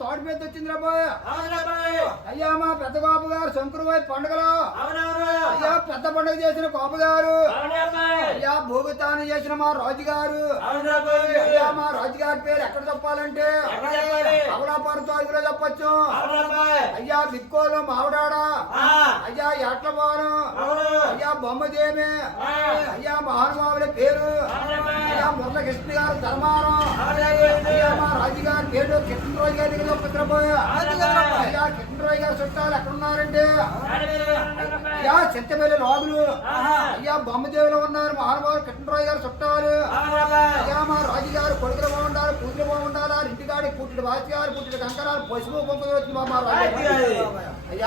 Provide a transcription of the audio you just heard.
తోట మీద వచ్చింది రాబోయ్. అయ్యా మా పెద్ద బాబు గారు శంకరుబాయి పండుగలో అయ్యా పెద్ద పండుగ చేసిన బాబు గారు, అయ్యా భూగతానం చేసిన మా రాజుగారు. అయ్యా మా రాజుగారి పేరు ఎక్కడ చెప్పాలంటే అవలాపురం తాలూకులో చెప్పచ్చు. అయ్యా బిక్కోలు మావిడాడ, అయ్యా ఎట్లపోను, అయ్యా బొమ్మదేమి, అయ్యా మహానుభావుల పేరు అయ్యా మురళకృష్ణ గారు ధర్మారం. అయ్యా మా రాజుగారి పేరు కిట్టనరాజు గారి దగ్గర చెప్పబోయా. అయ్యా కిట్టనరాజు గారు చుట్టాలు ఎక్కడున్నారంటే అయ్యా చెత్తపల్లి రాగులు, అయ్యా బొమ్మదేవులు ఉన్నారు మహానుభావులు కిట్టనరాజు గారు చుట్టాలు. అయ్యా మా రాజుగారు కొడుకులు బాగుంటారు, కూతురు బాగుంటారు, ఇంటికాడి పుట్టిన వాచి గారు పుట్టిన కంకరాలు పసుపు పంపలు వచ్చింది మా రాజు. అయ్యా